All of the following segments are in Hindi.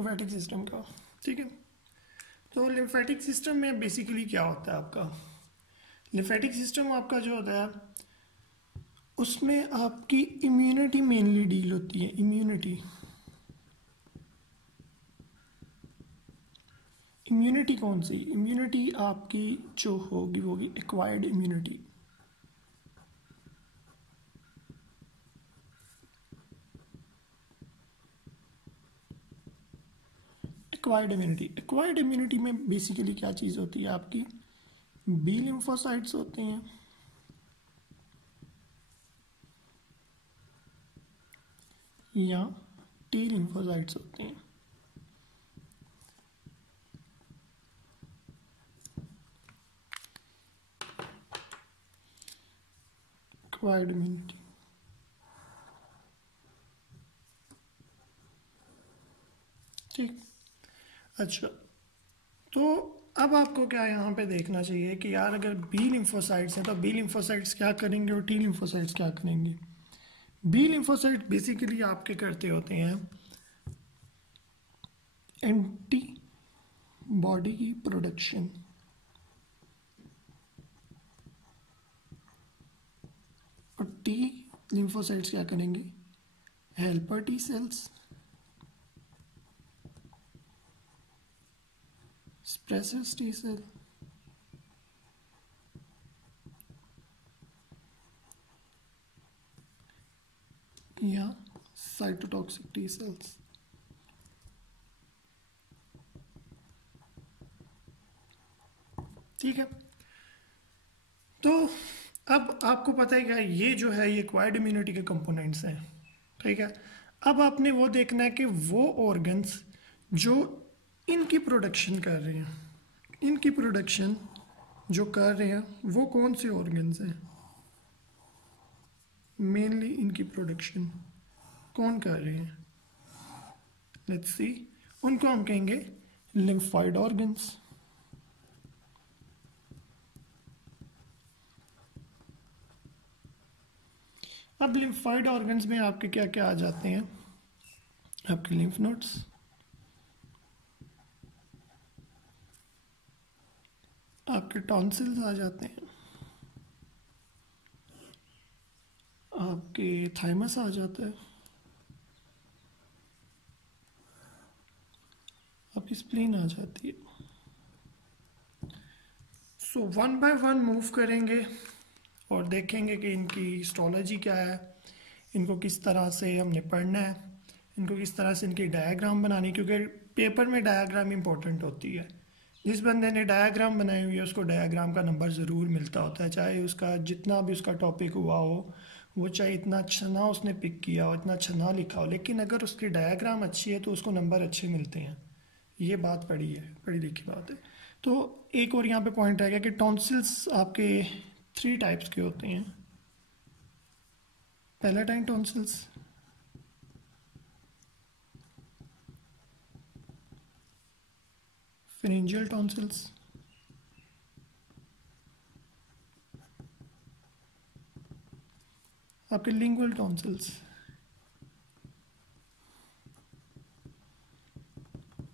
लिम्फेटिक सिस्टम का। ठीक है, तो लिम्फेटिक सिस्टम में बेसिकली क्या होता है आपका, लिम्फेटिक सिस्टम आपका जो होता है उसमें आपकी इम्यूनिटी मेनली डील होती है। इम्यूनिटी कौन सी, इम्यूनिटी आपकी जो होगी वो होगी एक्वायर्ड इम्यूनिटी। एक्वायर्ड इम्यूनिटी में बेसिकली क्या चीज़ होती है आपकी, बी लिम्फोसाइट्स होते हैं या टी लिम्फोसाइट्स होते हैं। एक्वायर्ड इम्यूनिटी, ठीक। अच्छा, तो अब आपको क्या यहाँ पे देखना चाहिए कि यार अगर बी लिम्फोसाइट्स हैं तो बी लिम्फोसाइट्स क्या करेंगे और टी लिम्फोसाइट्स क्या करेंगे। बी लिम्फोसाइट बेसिकली आपके करते होते हैं एंटी बॉडी की प्रोडक्शन, और टी लिम्फोसाइट्स क्या करेंगे, helper T cells, suppressors T cell या साइटोटॉक्सिक टी सेल्स। ठीक है, तो अब आपको पता है क्या, ये जो है ये एक्वायर्ड इम्यूनिटी के कंपोनेंट्स हैं। ठीक है, अब आपने वो देखना है कि वो ऑर्गन्स जो इनकी प्रोडक्शन कर रहे हैं, इनकी प्रोडक्शन जो कर रहे हैं वो कौन से ऑर्गन्स हैं, मेनली इनकी प्रोडक्शन कौन कर रहे हैं, लेट्स सी, उनको हम कहेंगे लिम्फॉइड ऑर्गन्स। अब लिम्फॉइड ऑर्गन्स में आपके क्या क्या आ जाते हैं, आपके लिम्फ नोड्स, आपके टॉन्सिल्स आ जाते हैं, आपके थाइमस आ जाता है, आपकी स्प्लीन आ जाती है। So one by one move करेंगे और देखेंगे कि इनकी हिस्टोलॉजी क्या है, इनको किस तरह से हमने पढ़ना है, इनको किस तरह से इनकी डायग्राम बनानी, क्योंकि पेपर में डायग्राम इंपॉर्टेंट होती है। जिस बंदे ने डायग्राम बनाई हुई है उसको डायग्राम का नंबर ज़रूर मिलता होता है, चाहे उसका जितना भी उसका टॉपिक हुआ हो, वो चाहे इतना अच्छा ना उसने पिक किया हो, इतना अच्छा ना लिखा हो, लेकिन अगर उसकी डायग्राम अच्छी है तो उसको नंबर अच्छे मिलते हैं। ये बात पढ़ी लिखी बात है। तो एक और यहाँ पे पॉइंट है कि टॉन्सिल्स आपके 3 टाइप्स के होते हैं। पैलेटाइन टॉन्सिल्स, फेरेंजियल टॉन्सिल्स, आपके lingual tonsils.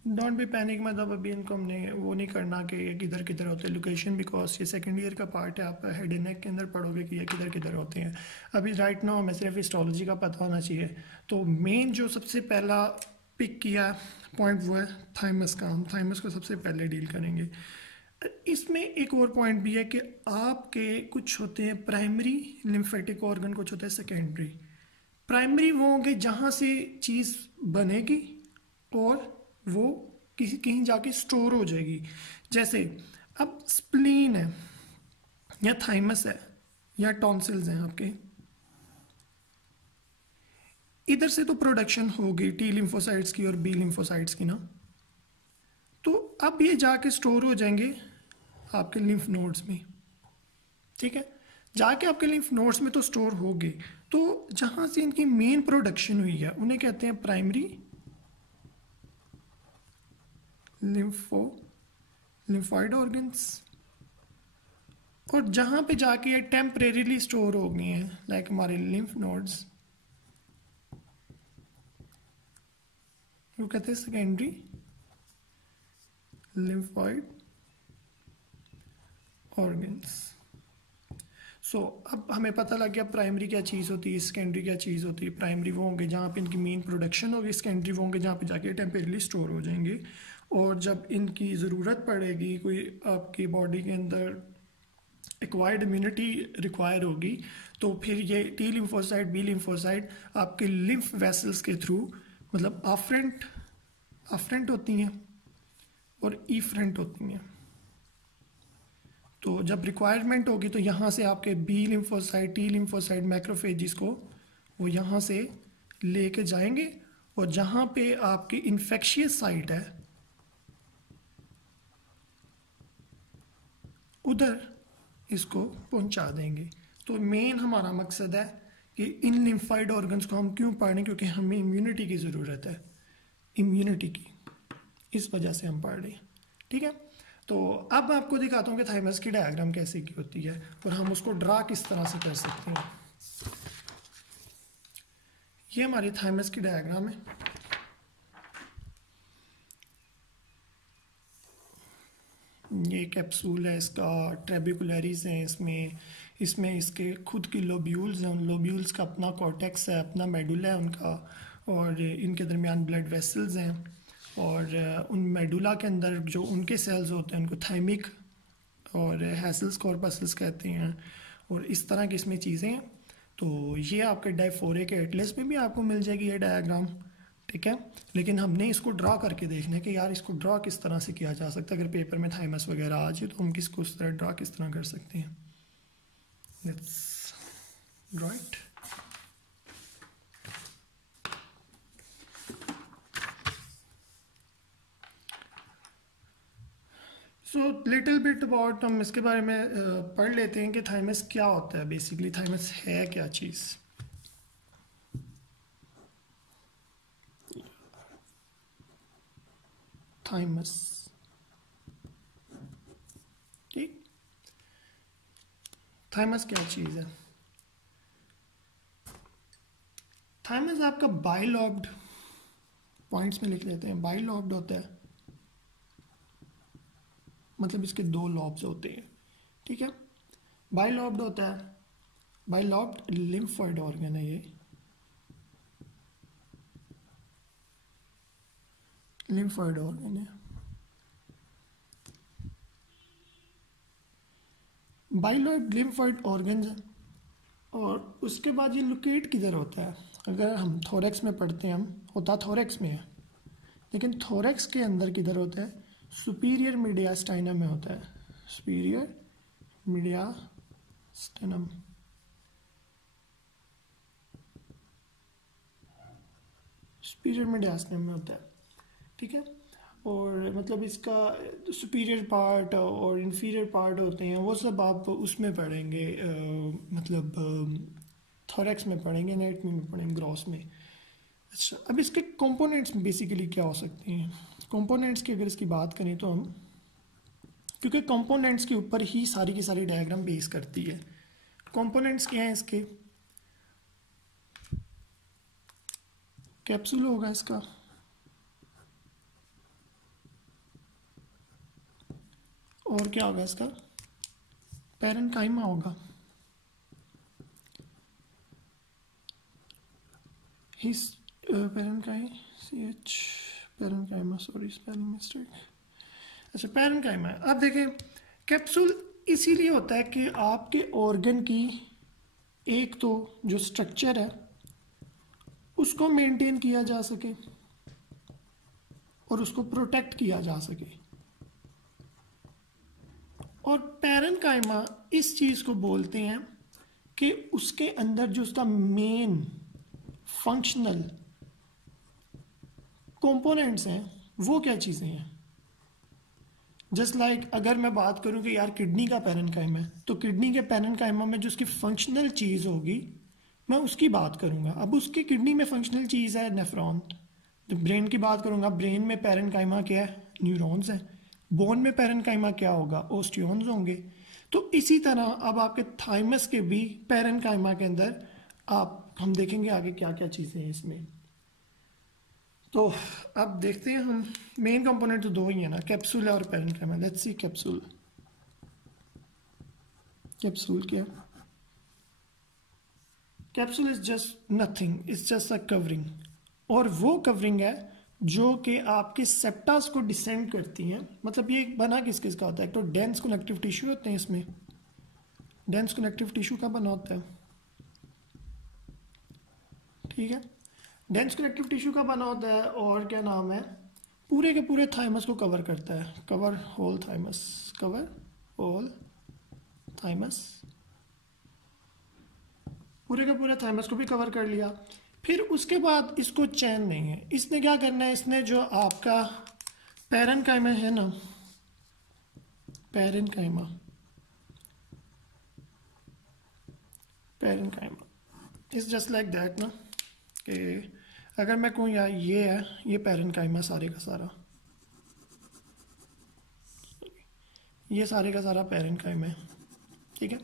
Don't be panic, मतलब अभी इनको हमने वो नहीं करना कि ये किधर किधर होते हैं लोकेशन, बिकॉज ये सेकंड ईयर का पार्ट है। आप हेड एंड नेक के अंदर पढ़ोगे कि ये किधर किधर होते हैं। अभी राइट नाउ हमें सिर्फ हिस्टोलॉजी का पता होना चाहिए। तो मेन जो सबसे पहला पिक किया पॉइंट वो है थाइमस का, हम थाइमस को सबसे पहले डील करेंगे। इसमें एक और पॉइंट भी है कि आपके कुछ होते हैं प्राइमरी लिम्फेटिक ऑर्गन, कुछ होता है सेकेंडरी। प्राइमरी वो होंगे जहाँ से चीज़ बनेगी और वो किसी कहीं जाके स्टोर हो जाएगी। जैसे अब स्प्लीन है या थाइमस है या टॉन्सिल्स हैं आपके, इधर से तो प्रोडक्शन होगी टी लिम्फोसाइट्स की और बी लिम्फोसाइट्स की ना, तो अब ये जाके स्टोर हो जाएंगे आपके लिम्फ नोड्स में। ठीक है, जाके आपके लिम्फ नोड्स में तो स्टोर हो गए। तो जहाँ से इनकी मेन प्रोडक्शन हुई है उन्हें कहते हैं प्राइमरी लिम्फॉइड ऑर्गन्स। और जहाँ पे जाके ये टेम्परेरीली स्टोर हो गए हैं लाइक हमारे लिम्फ नोड्स वो कहते हैं सेकेंडरी लिम्फोइड ऑर्गन्स। सो अब हमें पता लग गया प्राइमरी क्या चीज़ होती है, सेकेंडरी क्या चीज़ होती है। प्राइमरी वो होंगे जहाँ पे इनकी मेन प्रोडक्शन होगी, सेकेंडरी वो होंगे जहाँ पे जाके टेम्परेली स्टोर हो जाएंगे, और जब इनकी ज़रूरत पड़ेगी, कोई आपकी बॉडी के अंदर एक्वायर्ड इम्यूनिटी रिक्वायर होगी, तो फिर ये टी लिम्फोसाइट, बी लिम्फोसाइट आपके लिम्फ वेसल्स के थ्रू, मतलब आफ्रेंट होती हैं और ईफ्रेंट होती हैं। तो जब रिक्वायरमेंट होगी तो यहाँ से आपके B lymphocyte, T lymphocyte, macrophages को वो यहाँ से लेके जाएंगे, और जहाँ पे आपकी इन्फेक्शियस साइट है उधर इसको पहुंचा देंगे। तो मेन हमारा मकसद है कि इन लिम्फाइड ऑर्गन्स को हम क्यों पढ़ रहे हैं, क्योंकि हमें इम्यूनिटी की ज़रूरत है, इम्यूनिटी की, इस वजह से हम पढ़ रहे हैं। ठीक है, तो अब मैं आपको दिखाता हूँ कि थाइमस की डायग्राम कैसे की होती है और हम उसको ड्रा किस तरह से कर सकते हैं। ये हमारी थाइमस की डायग्राम है। ये कैप्सूल है, इसका ट्रेबिकुलरीज हैं, इसमें इसके खुद की लोब्यूल्स हैं, उन लोब्यूल्स का अपना कॉर्टेक्स है, अपना मेडुला है उनका, और इनके दरमियान ब्लड वेसल्स हैं, और उन मेडुला के अंदर जो उनके सेल्स होते हैं उनको थाइमिक और हैसल्स कॉर्पसल्स कहते हैं, और इस तरह की इसमें चीज़ें हैं। तो ये आपके डायफोरिक एटलस में भी आपको मिल जाएगी ये डायग्राम। ठीक है, लेकिन हमने इसको ड्रा करके देखना है कि यार इसको ड्रा किस तरह से किया जा सकता है। अगर पेपर में थाइमस वगैरह आ जाए तो हम किसको उस तरह ड्रा किस तरह कर सकते हैं। Let's draw it. So little bit about, हम इसके बारे में पढ़ लेते हैं कि थाइमस क्या होता है। बेसिकली थाइमस है क्या चीज़। थाइमस, ठीक, थाइमस क्या चीज़ है। थाइमस आपका बाइलॉब्ड, पॉइंट्स में लिख लेते हैं, बाइलॉब्ड होता है, मतलब इसके दो लॉब्स होते हैं। ठीक है, बाइलॉब्ड होता है, बाइलॉब्ड लिम्फोइड ऑर्गन है ये, लिम्फोइड ऑर्गन है। बाइलॉइड लिम्फोइड ऑर्गन है, और उसके बाद ये लोकेट किधर होता है। अगर हम थोरेक्स में पढ़ते हैं, हम होता थोरेक्स में है, लेकिन थोरेक्स के अंदर किधर होता है, सुपीरियर मीडियास्टाइनम में होता है, सुपीरियर मीडियास्टाइनम। सुपीरियर मीडियास्टाइनम में होता है। ठीक है, और मतलब इसका सुपीरियर पार्ट और इन्फीरियर पार्ट होते हैं, वो सब आप उसमें पढ़ेंगे, मतलब थोरेक्स में पढ़ेंगे, एनाटॉमी में पढ़ेंगे, ग्रॉस में। अच्छा, अब इसके कंपोनेंट्स बेसिकली क्या हो सकते हैं। कंपोनेंट्स की अगर इसकी बात करें तो हम, क्योंकि कंपोनेंट्स के ऊपर ही सारी की सारी डायग्राम बेस करती है। कंपोनेंट्स क्या हैं इसके, कैप्सूल होगा इसका, और क्या होगा इसका, पैरेन्काइमा होगा, पैरेन्काइमा, सॉरी स्पेलिंग मिस्टेक। अच्छा, पैरेन्काइमा। अब देखें, कैप्सूल इसीलिए होता है कि आपके ऑर्गन की एक तो जो स्ट्रक्चर है उसको मेंटेन किया जा सके और उसको प्रोटेक्ट किया जा सके, और पैरेन्काइमा इस चीज़ को बोलते हैं कि उसके अंदर जो उसका मेन फंक्शनल कंपोनेंट्स हैं वो क्या चीज़ें हैं। जस्ट लाइक अगर मैं बात करूं कि यार किडनी का पैरेन्काइमा है, तो किडनी के पैरेन्काइमा में जो उसकी फंक्शनल चीज़ होगी मैं उसकी बात करूंगा। अब उसकी किडनी में फंक्शनल चीज़ है नेफ्रॉन। जब ब्रेन की बात करूंगा, ब्रेन में पैरेन्काइमा क्या है, न्यूरॉन्स हैं। बोन में पैरेन्काइमा क्या होगा, ओस्टियोन्स होंगे। तो इसी तरह अब आपके थाइमस के भी पैरेन्काइमा के अंदर आप, हम देखेंगे आगे क्या क्या चीज़ें हैं इसमें। तो अब देखते हैं हम, मेन कंपोनेंट तो दो ही है ना, कैप्सूल और parenchyma. Let's see capsule. Capsule क्या है? Capsule is just nothing, it's just a covering. और वो कवरिंग है जो कि आपके सेप्टास को डिसेंड करती हैं। मतलब ये बना किस किस का होता है? एक तो डेंस कनेक्टिव टिश्यू होते हैं इसमें। डेंस कनेक्टिव टिश्यू का बना होता है, ठीक है। डेंस कनेक्टिव टिश्यू का बना होता है और क्या नाम है, पूरे के पूरे थाइमस को कवर करता है। Cover whole thymus, cover whole thymus, पूरे के पूरे थाइमस को भी कवर कर लिया। फिर उसके बाद इसको चैन नहीं है, इसने क्या करना है, इसने जो आपका पैरेन्काइमा है ना, parenchyma, parenchyma is just like that ना, कि अगर मैं कहूँ यार ये है, ये पैरेन्काइमा सारे का सारा, ये सारे का सारा पैरेन्काइमा है, ठीक है।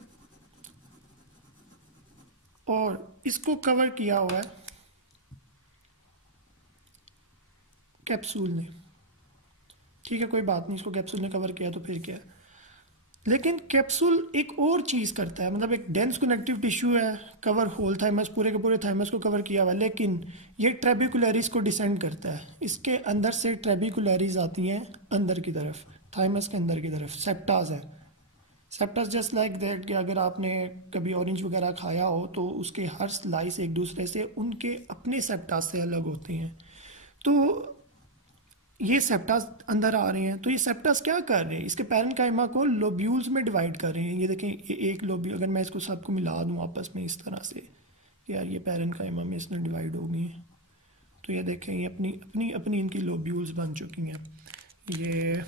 और इसको कवर किया हुआ है कैप्सूल ने, ठीक है, कोई बात नहीं, इसको कैप्सूल ने कवर किया तो फिर क्या है। लेकिन कैप्सूल एक और चीज़ करता है, मतलब एक डेंस कनेक्टिव टिश्यू है, कवर होल थाइमस, पूरे के पूरे थाइमस को कवर किया हुआ है, लेकिन ये ट्रेबिकुलरिस को डिसेंड करता है। इसके अंदर से ट्रेबिकुलरिस आती हैं अंदर की तरफ, थाइमस के अंदर की तरफ, सेप्टास है। सेप्टास जस्ट लाइक दैट कि अगर आपने कभी ऑरेंज वगैरह खाया हो तो उसके हर स्लाइस एक दूसरे से उनके अपने सेप्टास से अलग होते हैं। तो ये सेप्टास अंदर आ रहे हैं, तो ये सेप्टास क्या कर रहे हैं, इसके पैरेन्काइमा को लोब्यूल्स में डिवाइड कर रहे हैं। ये देखें, ये एक लोब्यूल, अगर मैं इसको सबको मिला दूं आपस में इस तरह से, यार ये पैरेन्काइमा में इसने डिवाइड हो गई है, तो ये देखें ये अपनी अपनी अपनी इनकी लोब्यूल्स बन चुकी हैं। ये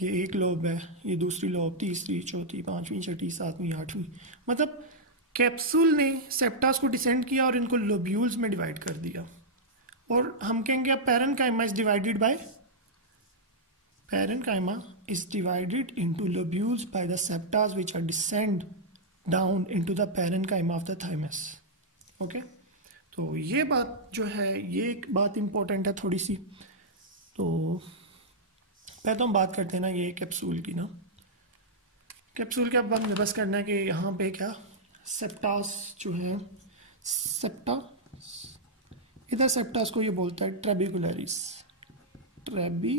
एक लोब है, ये दूसरी लोब, तीसरी, चौथी, पांचवी, छठी, सातवीं, आठवीं। मतलब कैप्सूल ने सेप्टास को डिसेंड किया और इनको लोब्यूल्स में डिवाइड कर दिया। और हम कहेंगे अब parenchyma is divided by, parenchyma is divided into lobules by the septas which are descend down into the parenchyma of the thymus. Okay, तो ये बात जो है, ये एक बात इंपॉर्टेंट है थोड़ी सी। तो पहले तो हम बात करते हैं ना ये कैप्सूल की ना। कैप्सूल के अब हम बस करना है कि यहाँ पे क्या सेप्टास जो है, सेप्टा, इधर सेप्टास को ये बोलता है ट्रेबिकुलरिस, ट्रेबी,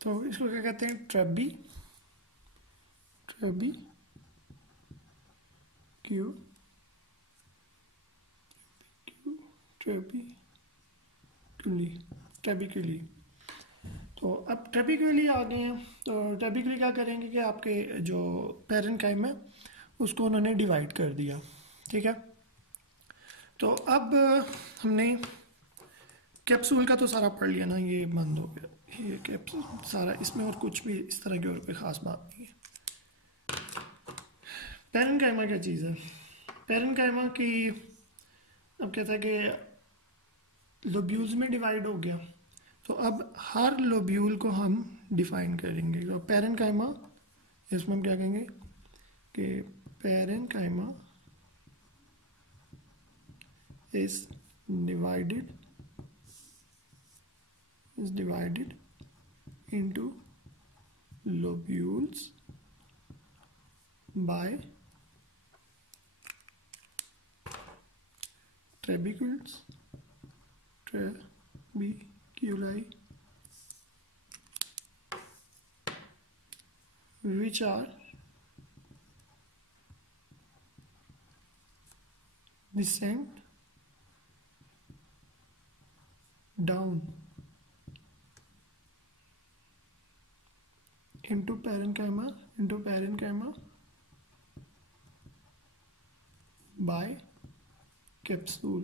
तो इसको क्या कहते हैं, ट्रेबी, ट्रेबी क्यू, ट्रेबिकुली, ट्रेबिकुली। तो अब ट्रेबिकुली आ गए हैं, तो ट्रेबिकुली क्या करेंगे कि आपके जो पैरेन्काइमा है उसको उन्होंने डिवाइड कर दिया, ठीक है। तो अब हमने कैप्सूल का तो सारा पढ़ लिया ना, ये बंद हो गया ये कैप्सूल सारा, इसमें और कुछ भी इस तरह की और कोई ख़ास बात नहीं है। पैरेन्काइमा क्या चीज़ है, पैरेन्काइमा की अब कहता है कि लोब्यूल्स में डिवाइड हो गया, तो अब हर लोब्यूल को हम डिफाइन करेंगे। तो पैरेन्काइमा, इसमें हम क्या कहेंगे कि parenchyma is divided into lobules by trabecules, which are descend down into parenchyma by capsule.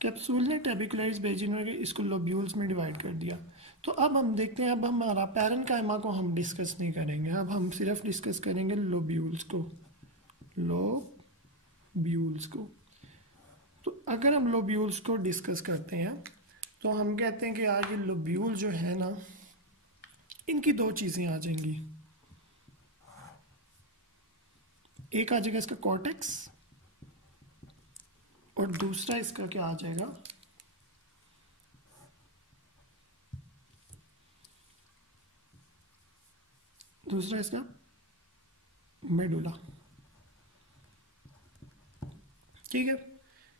Capsule ने ट्रेबिकुलरिस भेजी, उन्होंने इसको लोब्यूल्स में डिवाइड कर दिया। तो अब हम देखते हैं, अब हमारा पैरेन्काइमा को हम डिस्कस नहीं करेंगे, अब हम सिर्फ डिस्कस करेंगे लोब्यूल्स को, लोब्यूल्स को। तो अगर हम लोब्यूल्स को डिस्कस करते हैं तो हम कहते हैं कि यार ये लोब्यूल जो है ना, इनकी दो चीज़ें आ जाएंगी। एक आ जाएगा इसका कॉर्टेक्स और दूसरा इसका क्या आ जाएगा, दूसरा इसका मेडुला। ठीक है,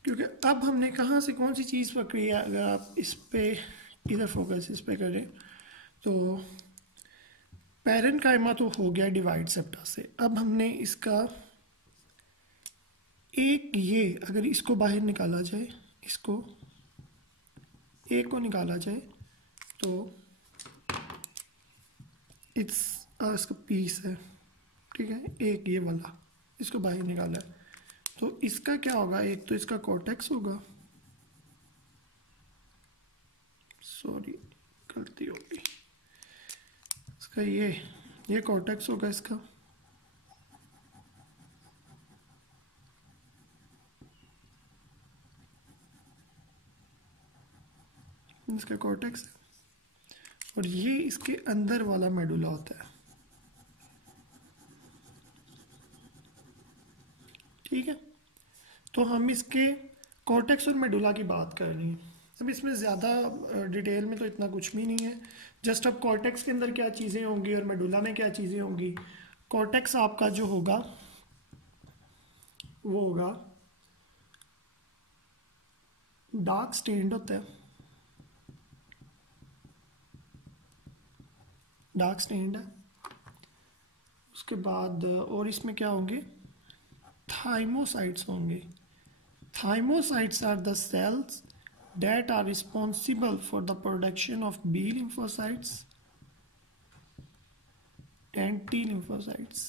क्योंकि अब हमने कहाँ से कौन सी चीज़ पकड़ी है, अगर आप इस पे इधर फोकस इस पे करें तो पैरेन्काइमा तो हो गया डिवाइड सेप्टा से। अब हमने इसका एक, ये अगर इसको बाहर निकाला जाए, इसको एक को निकाला जाए तो इसका पीस है, ठीक है, एक ये वाला, इसको बाहर निकाला है तो इसका क्या होगा, एक तो इसका कॉर्टेक्स होगा, सॉरी गलती होगी, इसका ये कॉर्टेक्स होगा इसका, इसका कॉर्टेक्स है और ये इसके अंदर वाला मेडुला होता है। ठीक है, तो हम इसके कॉर्टेक्स और मेडुला की बात कर रही हैं। अब इसमें ज़्यादा डिटेल में तो इतना कुछ भी नहीं है, जस्ट अब कॉर्टेक्स के अंदर क्या चीज़ें होंगी और मेडुला में क्या चीज़ें होंगी। कॉर्टेक्स आपका जो होगा वो होगा डार्क स्टेन्ड होता है, डार्क स्टेन्ड है। उसके बाद और इसमें क्या होंगे, थाइमोसाइट्स होंगे। Thymocytes are the cells that are responsible for the production of B lymphocytes and T lymphocytes।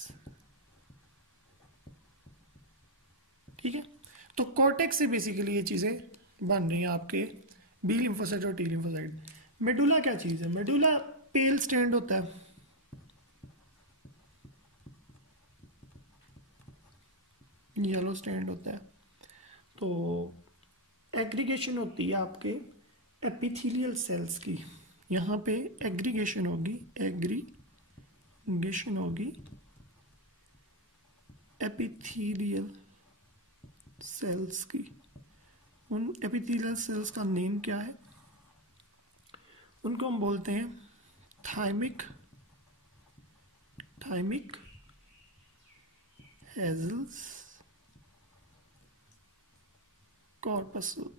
ठीक है, तो कॉर्टेक्स से बेसिकली ये चीजें बन रही हैं आपके बी लिम्फोसाइट और टी लिम्फोसाइट। मेडुला क्या चीज है, मेडुला पेल स्टैंड होता है, येलो स्टैंड होता है, तो एग्रीगेशन होती है आपके एपिथेलियल सेल्स की, यहाँ पे एग्रीगेशन होगी, एग्रीगेशन होगी एपिथेलियल सेल्स की। उन एपिथेलियल सेल्स का नेम क्या है, उनको हम बोलते हैं थाइमिक हेजल्स कॉर्पसूल।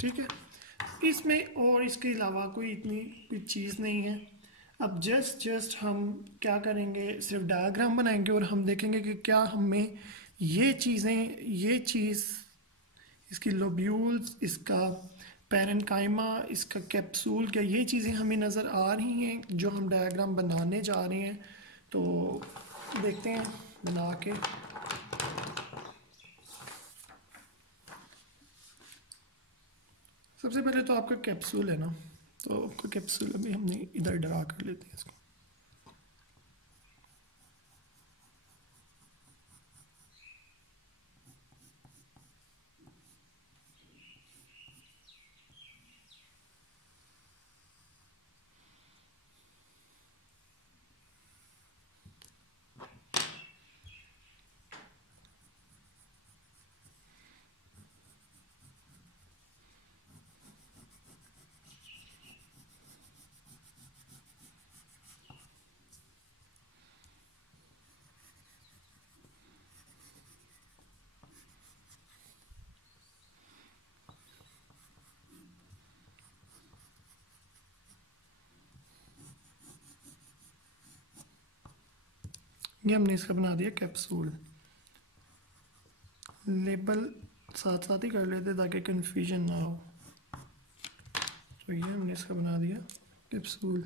ठीक है, इसमें और इसके अलावा कोई इतनी कोई चीज़ नहीं है। अब जस्ट हम क्या करेंगे, सिर्फ डायग्राम बनाएंगे और हम देखेंगे कि क्या हमें ये चीज़ इसकी लोब्यूल्स, इसका पैरेन्काइमा, इसका कैप्सूल, क्या ये चीज़ें हमें नज़र आ रही हैं जो हम डायग्राम बनाने जा रहे हैं। तो देखते हैं बना के। सबसे पहले तो आपका कैप्सूल है ना, तो आपका कैप्सूल अभी हमने इधर ड्रा कर लेते हैं इसको। ये हमने इसका बना दिया कैप्सूल। लेबल साथ साथ ही कर लेते ताकि कंफ्यूजन ना हो। तो ये हमने इसका बना दिया कैप्सूल।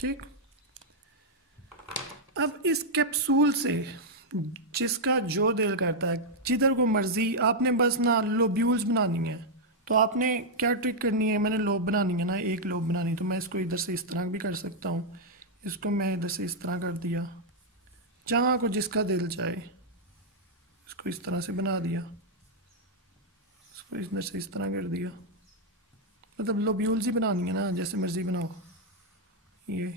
ठीक, अब इस कैप्सूल से जिसका जो दिल करता है, जिधर को मर्जी, आपने बस ना लोब्यूल्स बनानी है। तो आपने क्या ट्रिक करनी है, मैंने लोब बनानी है ना, एक लोब बनानी, तो मैं इसको इधर से इस तरह भी कर सकता हूँ। इसको मैं इधर से इस तरह कर दिया, जहाँ को जिसका दिल चाहे इसको इस तरह से बना दिया, इसको इधर से इस तरह कर दिया। मतलब लोब्यूल्स ही बनानी है ना, जैसे मर्जी बनाओ। ये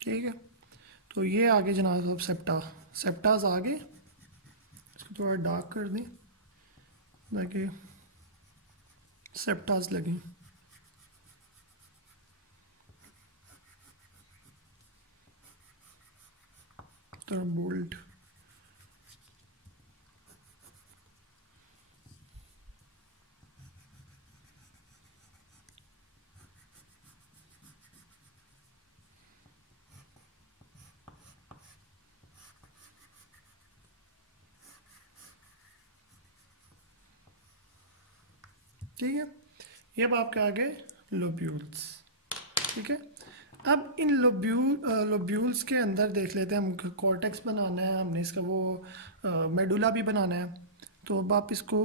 ठीक है। तो ये आगे जनाब अब सेप्टा, सेप्टास आगे इसको थोड़ा डार्क कर दें ताकि सेप्टास लगें। थोड़ा बोल्ड। ठीक है, ये अब आपके आगे लोब्यूल्स। ठीक है, अब इन लोब्यूल्स के अंदर देख लेते हैं, हम कॉर्टेक्स बनाना है हमने, इसका वो मेडुला भी बनाना है। तो अब आप इसको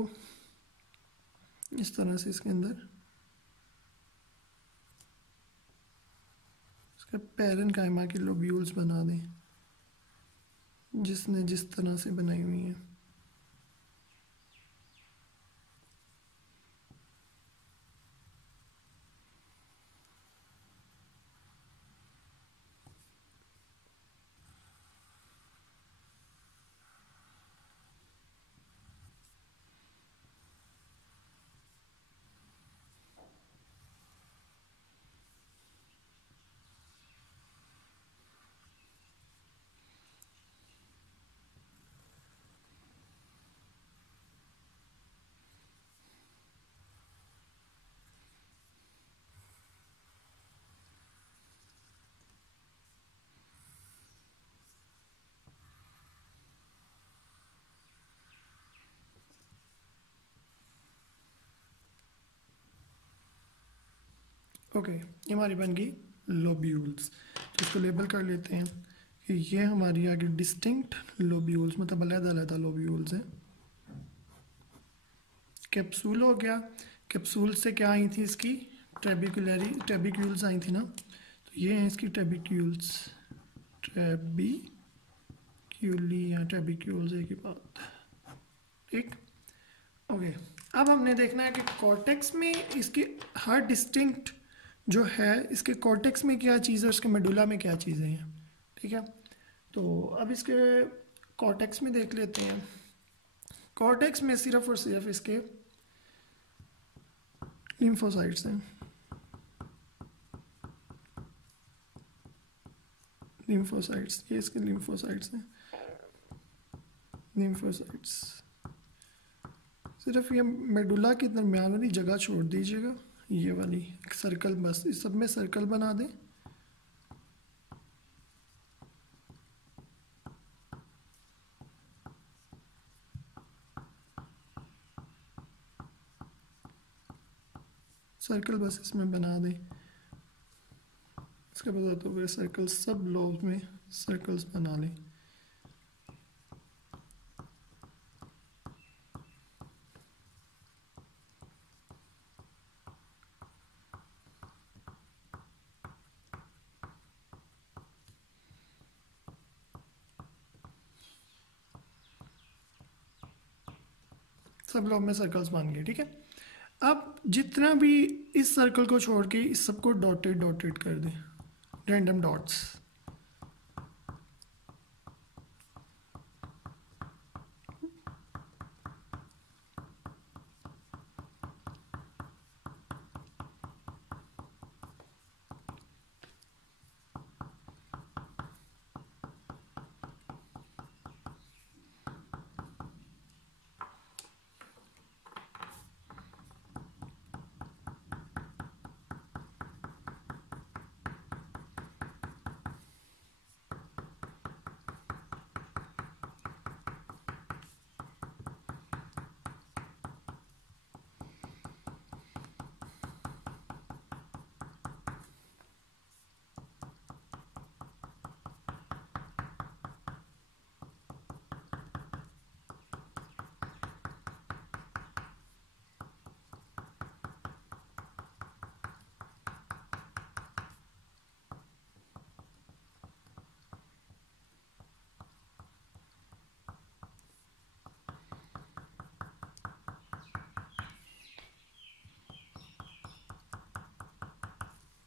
इस तरह से इसके अंदर इसका पैरन कायमा की लोब्यूल्स बना दें, जिसने जिस तरह से बनाई हुई है। ओके, ये हमारी बन गई लोब्यूल्स। तो इसको लेबल कर लेते हैं कि ये हमारी आगे डिस्टिंक्ट लोब्यूल्स, मतलब अलग-अलग लोब्यूल्स हैं। कैप्सूल हो गया, कैप्सूल से क्या आई थी इसकी ट्रेबिक्यूल्स आई थी ना, तो ये हैं इसकी ट्रेबिक्यूल्स, ट्रेबिक्यूली या ट्रेबिक्यूल्स एक ही बात। ठीक, ओके। अब हमने देखना है कि कॉर्टेक्स में इसकी हर डिस्टिंक्ट जो है, इसके कॉर्टेक्स में क्या चीज़ है, उसके मेडुला में क्या चीज़ें हैं। ठीक है, तो अब इसके कॉर्टेक्स में देख लेते हैं। कॉर्टेक्स में सिर्फ और सिर्फ इसके लिम्फोसाइट्स हैं, लिम्फोसाइट्स, ये इसके लिम्फोसाइट्स हैं, लिम्फोसाइट्स। सिर्फ ये मेडुला के दरमियान वाली जगह छोड़ दीजिएगा, ये वाली एक सर्कल, बस इस सब में सर्कल बना दें। सर्कल बस इसमें बना दें। इसके बाद तो फिर सर्कल सब लोब्स में सर्कल्स बना लें। सब लोग में सर्कल्स बन गए। ठीक है, अब जितना भी इस सर्कल को छोड़ के इस सबको डॉटेड डॉटेड कर दें, रैंडम डॉट्स।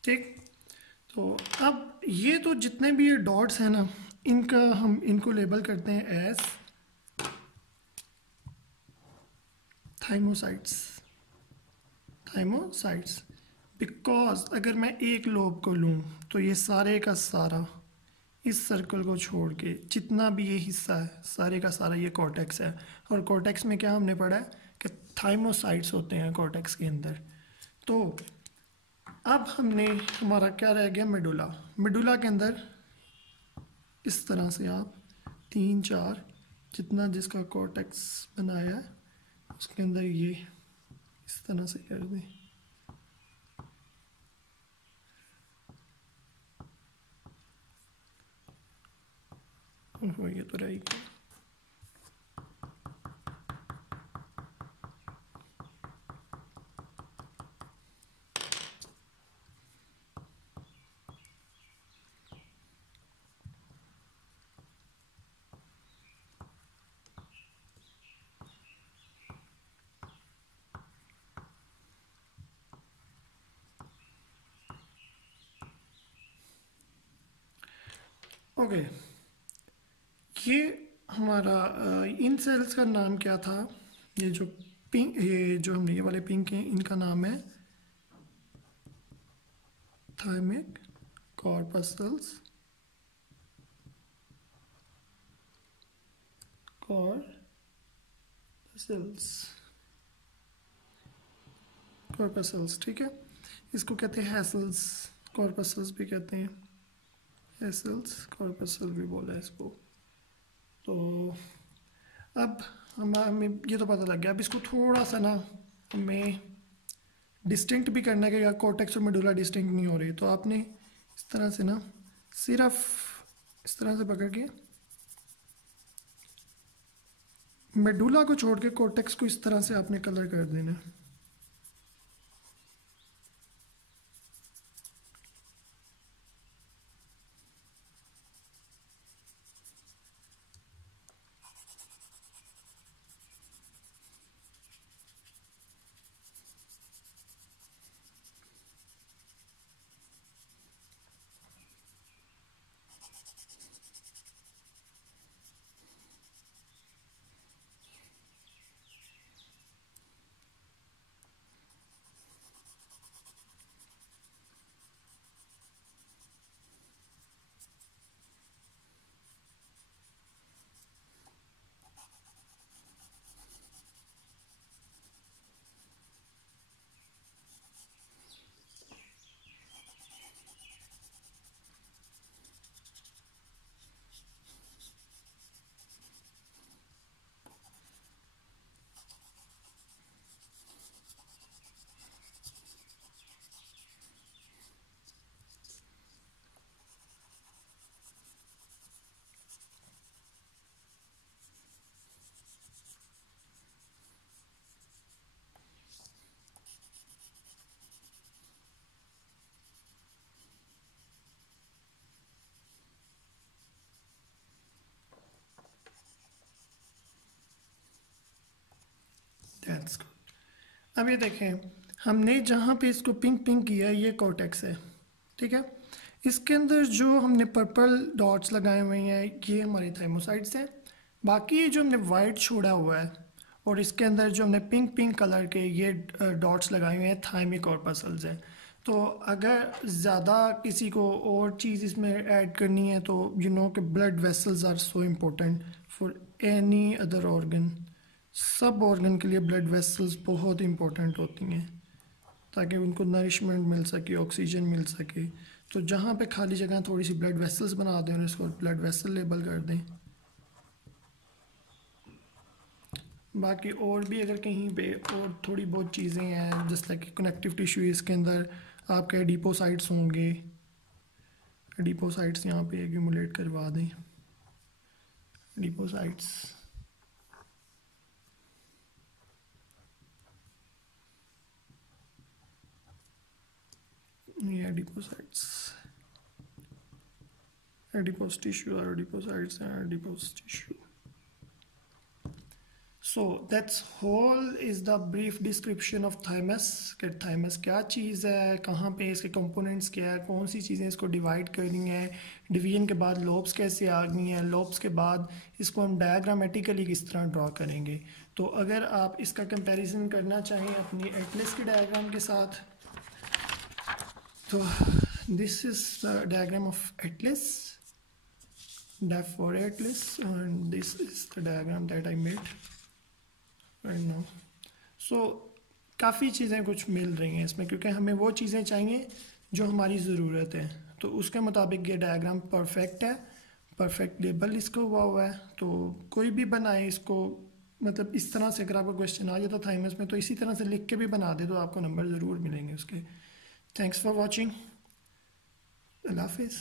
ठीक। तो अब ये तो जितने भी ये डॉट्स हैं ना, इनका हम इनको लेबल करते हैं एज थाइमोसाइट्स। थाइमोसाइट्स बिकॉज अगर मैं एक लोब को लूँ तो ये सारे का सारा इस सर्कल को छोड़ के जितना भी ये हिस्सा है सारे का सारा ये कॉर्टेक्स है। और कॉर्टेक्स में क्या हमने पढ़ा है कि थाइमोसाइट्स होते हैं कॉर्टेक्स के अंदर। तो अब हमने हमारा क्या रह गया, मेडुला। मेडुला के अंदर इस तरह से आप 3 4 जितना जिसका कॉर्टेक्स बनाया है उसके अंदर ये इस तरह से कर दें। ओहो, ये तो रही गया। ओके, ये हमारा इन सेल्स का नाम क्या था? ये जो पिंक, ये जो हमने ये वाले पिंक हैं इनका नाम है थाइमिक कॉर्पसल्स। कॉर्पसल्स ठीक है। इसको कहते हैं हैसल्स, कॉर्पसल्स भी कहते हैं, हैसल्स कॉर्पसल भी बोला है इसको। तो अब हमें ये तो पता लग गया। अब इसको थोड़ा सा ना हमें डिस्टिंक्ट भी करना है कि कॉर्टेक्स और मेडुला डिस्टिंक्ट नहीं हो रही। तो आपने इस तरह से ना सिर्फ इस तरह से पकड़ के मेडुला को छोड़ के कॉर्टेक्स को इस तरह से आपने कलर कर देना है। That's good. अब ये देखें, हमने जहाँ पे इसको पिंक पिंक किया ये कॉर्टेक्स है, ठीक है। इसके अंदर जो हमने पर्पल डॉट्स लगाए हुए हैं ये हमारी थाइमोसाइट्स हैं। बाकी ये जो हमने वाइट छोड़ा हुआ है और इसके अंदर जो हमने पिंक पिंक कलर के ये डॉट्स लगाए हुए हैं थाइमिक कॉर्पसल्स हैं। तो अगर ज़्यादा किसी को और चीज़ इसमें ऐड करनी है तो यू नो कि blood vessels are so important for any other organ. सब ऑर्गन के लिए ब्लड वेसल्स बहुत इंपॉर्टेंट होती हैं ताकि उनको नरिशमेंट मिल सके, ऑक्सीजन मिल सके। तो जहाँ पे खाली जगह थोड़ी सी ब्लड वेसल्स बना दें और इसको ब्लड वेसल लेबल कर दें। बाकी और भी अगर कहीं पे और थोड़ी बहुत चीज़ें हैं जैसे कि कनेक्टिव टिश्यू, इसके अंदर आपके एडिपोसाइट्स होंगे। एडिपोसाइट्स यहाँ पे एक्यूमुलेट करवा दें। एडिपोसाइट्स ये एडिपोसाइट्स, एडिपोस टिश्यू और एडिपोसाइट्स हैं, adipose tissue. So that's whole is the brief description of thymus कि थाइमस क्या चीज़ है, कहाँ पे इसके कंपोनेंट्स क्या है, कौन सी चीज़ें इसको डिवाइड करनी है, डिवीजन के बाद लोब्स कैसे आ गई हैं, लोब्स के बाद इसको हम डायग्रामेटिकली किस तरह ड्रॉ करेंगे। तो अगर आप इसका कंपैरिजन करना चाहें अपनी एटलस के डायग्राम के साथ, तो this is the diagram of atlas, def for atlas, and this is the diagram that I made right now. So काफ़ी चीज़ें कुछ मिल रही हैं इसमें, क्योंकि हमें वो चीज़ें चाहिए जो हमारी ज़रूरत है, तो उसके मुताबिक ये डायग्राम परफेक्ट है, परफेक्ट लेबल इसको हुआ है। तो कोई भी बनाए इसको, मतलब इस तरह से अगर आपको क्वेश्चन आ जाता थाइमस में तो इसी तरह से लिख के भी बना दे तो आपको नंबर ज़रूर मिलेंगे उसके। थैंक्स फॉर वॉचिंग, अल्लाह हाफिज़।